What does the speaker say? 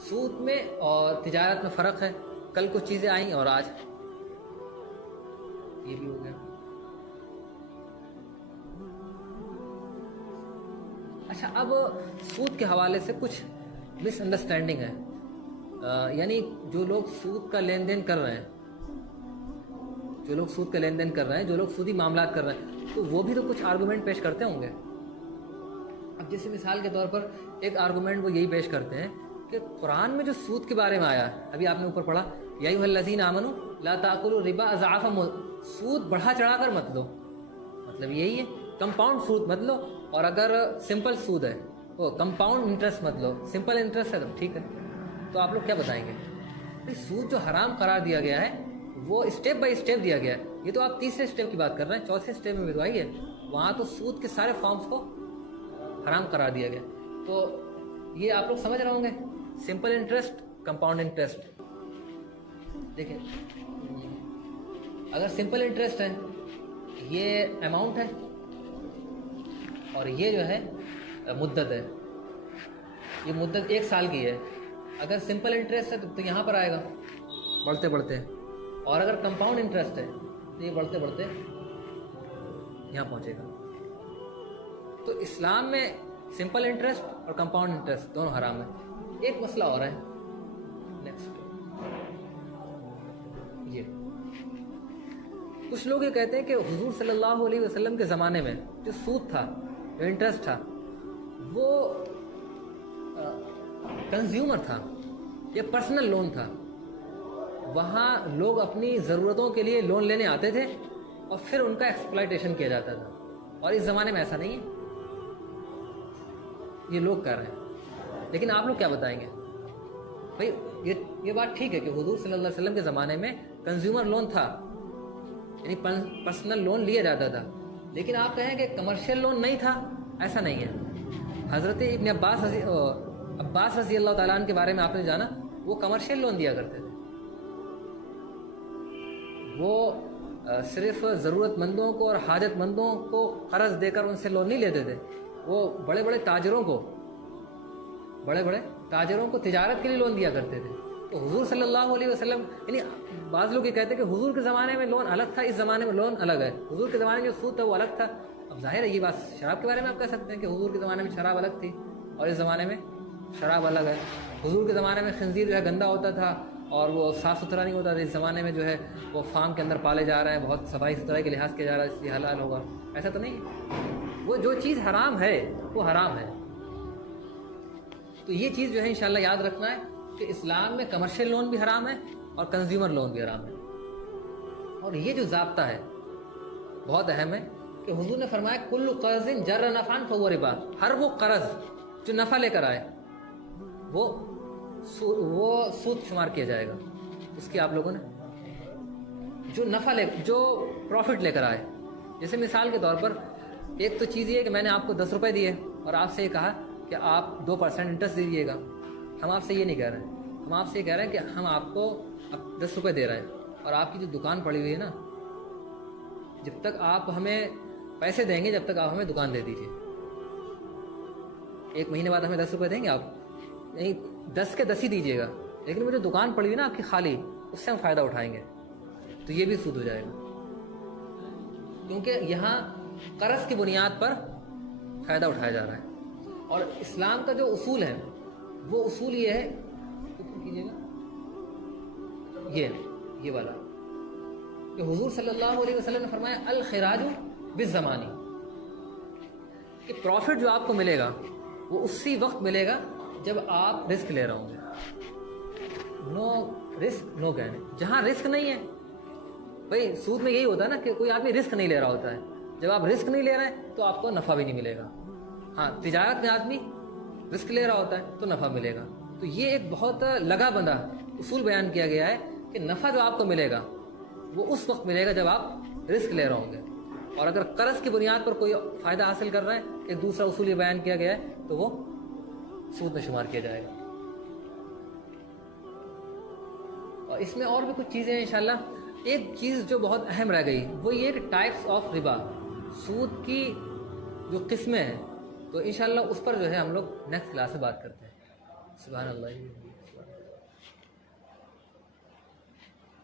سود میں اور تجارت میں فرق ہے. کل کچھ چیزیں آئیں اور آج یہ بھی ہو گیا. اچھا، اب سود کے حوالے سے کچھ مس انڈرسٹینڈنگ ہے. یعنی جو لوگ سود کا لین دین کر رہے ہیں، جو لوگ سودی معاملات کر رہے ہیں، تو وہ بھی تو کچھ آرگومنٹ پیش کرتے ہوں گے. اب جیسے مثال کے طور پر ایک آرگومنٹ وہ یہی پیش کرتے ہیں کہ قرآن میں جو سود کے بارے میں آیا ہے، ابھی آپ نے اوپر پڑھا یا ایھا الذین آمنوا لا تاکلوا الربا اضعافا، سود بڑھا چڑھا کر مت دو. مطلب یہی ہے، کمپاؤنڈ سود مت لو. اور اگر سمپل سود ہے وہ کمپاؤنڈ انٹرسٹ مت لو. سمپل انٹرسٹ ہے تو ٹھیک ہے. تو آپ لوگ کیا بتائیں گے؟ سود جو حرام قرار دیا گیا ہے وہ اسٹیپ بائی اسٹیپ دیا گیا ہے. یہ تو آپ تیسرے اسٹیپ کی بات کر رہے ہیں، چوتھے اسٹیپ میں بھی تو آئی ہے. وہاں تو سود کے سارے فارمز کو حرام قرار دیا گیا. تو یہ آپ لوگ سمجھ رہے ہوں گے، سمپل انٹرسٹ، کمپاؤنڈ انٹرسٹ. دیکھیں، اگر سمپل انٹرسٹ ہے یہ اماؤنٹ ہے اور یہ جو ہے مدت ہے. یہ مدت 1 سال کی ہے. اگر سمپل انٹرسٹ ہے تو یہاں پر آئے گا بڑھتے بڑھتے، اور اگر کمپاؤنڈ انٹرسٹ ہے تو یہ بڑھتے بڑھتے یہاں پہنچے گا. تو اسلام میں سمپل انٹرسٹ اور کمپاؤنڈ انٹرسٹ دونوں حرام ہیں. ایک مسئلہ اور ہے، نیکسٹ. یہ کچھ لوگ یہ کہتے ہیں کہ حضور صلی اللہ علیہ وسلم کے زمانے میں جو سود تھا، جو انٹرسٹ تھا، وہ کنزیومر تھا، یہ پرسنل لون تھا. وہاں لوگ اپنی ضرورتوں کے لیے لون لینے آتے تھے اور پھر ان کا ایکسپلائٹیشن کیا جاتا تھا. اور اس زمانے میں ایسا نہیں ہے، یہ لوگ کر رہے ہیں. لیکن آپ لوگ کیا بتائیں گے؟ بھائی یہ بات ٹھیک ہے کہ حضور صلی اللہ علیہ وسلم کے زمانے میں کنزیومر لون تھا، یعنی پرسنل لون لیا جاتا تھا. لیکن آپ کہیں کہ کمرشل لون نہیں تھا، ایسا نہیں ہے. حضرت ابن عباس رضی اللہ تعالیٰ عنہ کے بارے میں آپ نے جانا، وہ کمرشل لون دیا کرتے تھے. وہ صرف ضرورت مندوں کو اور حاجت مندوں کو قرض دے کر ان سے لون نہیں لیتے تھے. وہ بڑے بڑے تاجروں کو تجارت کے لیے لون دیا کرتے تھے. تو حضور صلی اللہ علیہ وسلم، یعنی بعض لوگ یہ کہتے ہیں کہ حضور کے زمانے میں لون الگ تھا، اس زمانے میں لون الگ ہے. حضور کے زمانے میں جو سود تھا وہ الگ تھا. اب ظاہر ہے یہ بات شراب کے بارے میں آپ کہہ سکتے ہیں کہ حضور کے زمانے میں شراب الگ تھی اور اس زمانے میں شراب الگ ہے. حضور کے زمانے میں خنزیر جو ہے گندا ہوتا تھا اور وہ صاف ستھرا نہیں ہوتا تھا. اس زمانے میں جو ہے وہ فارم کے اندر پالے جا رہے ہیں، بہت صفائی ستھرائی کے لحاظ کیا جا رہا ہے، اس لیے حلال ہوگا. ایسا تو نہیں ہے. وہ جو چیز حرام ہے وہ حرام ہے. تو یہ چیز جو ہے انشاءاللہ یاد رکھنا ہے کہ اسلام میں کمرشل لون بھی حرام ہے اور کنزیومر لون بھی حرام ہے. اور یہ جو ضابطہ ہے بہت اہم ہے کہ حضور نے فرمایا کل قرض جر نفعا فهو ربا. ہر وہ قرض جو نفع لے کر آئے وہ سود شمار کیا جائے گا. اس کی آپ لوگوں نے جو پروفٹ لے کر آئے، جیسے مثال کے طور پر ایک تو چیز یہ ہے کہ میں نے آپ کو 10 روپے دیے اور آپ سے یہ کہا کہ آپ 2% انٹرسٹ دیجیے گا. ہم آپ سے یہ نہیں کہہ رہے ہیں، ہم آپ سے یہ کہہ رہے ہیں کہ ہم آپ کو اب 10 روپے دے رہے ہیں اور آپ کی جو دکان پڑی ہوئی ہے نا، جب تک آپ ہمیں پیسے دیں گے جب تک آپ ہمیں دکان دے دیجیے. 1 مہینے بعد ہمیں 10 روپے دیں گے آپ، نہیں 10 کے 10 ہی دیجیے گا، لیکن وہ جو دکان پڑی ہوئی نا آپ کی خالی، اس سے ہم فائدہ اٹھائیں گے. تو یہ بھی سود ہو جائے گا، کیونکہ یہاں قرض کی بنیاد پر فائدہ اٹھایا جا رہا ہے. اور اسلام کا جو اصول ہے وہ اصول یہ ہے، کیجیے گا یہ والا، کہ حضور صلی اللہ علیہ وسلم نے فرمایا الخراج بالزمانی، کہ پروفٹ جو آپ کو ملے گا وہ اسی وقت ملے گا جب آپ رسک لے رہے ہوں گے. نو رسک نو گین. جہاں رسک نہیں ہے، بھائی سود میں یہی ہوتا ہے نا کہ کوئی آدمی رسک نہیں لے رہا ہوتا ہے. جب آپ رسک نہیں لے رہے ہیں تو آپ کو نفع بھی نہیں ملے گا. ہاں تجارت میں آدمی رسک لے رہا ہوتا ہے تو نفع ملے گا. تو یہ ایک بہت لگا بندہ اصول بیان کیا گیا ہے کہ نفع جو آپ کو ملے گا وہ اس وقت ملے گا جب آپ رسک لے رہے ہوں گے. اور اگر قرض کی بنیاد پر کوئی فائدہ حاصل کر رہا ہے، ایک دوسرا اصول یہ بیان کیا گیا ہے، تو وہ سود میں شمار کیا جائے گا. اور اس میں اور بھی کچھ چیزیں ہیں انشاءاللہ. ایک چیز جو بہت اہم رہ گئی وہ یہ کہ ٹائپس آف ربا، سود کی جو قسمیں ہیں، تو انشاءاللہ اس پر جو ہے ہم لوگ نیکسٹ کلاس میں بات کرتے ہیں. سبحان اللہ.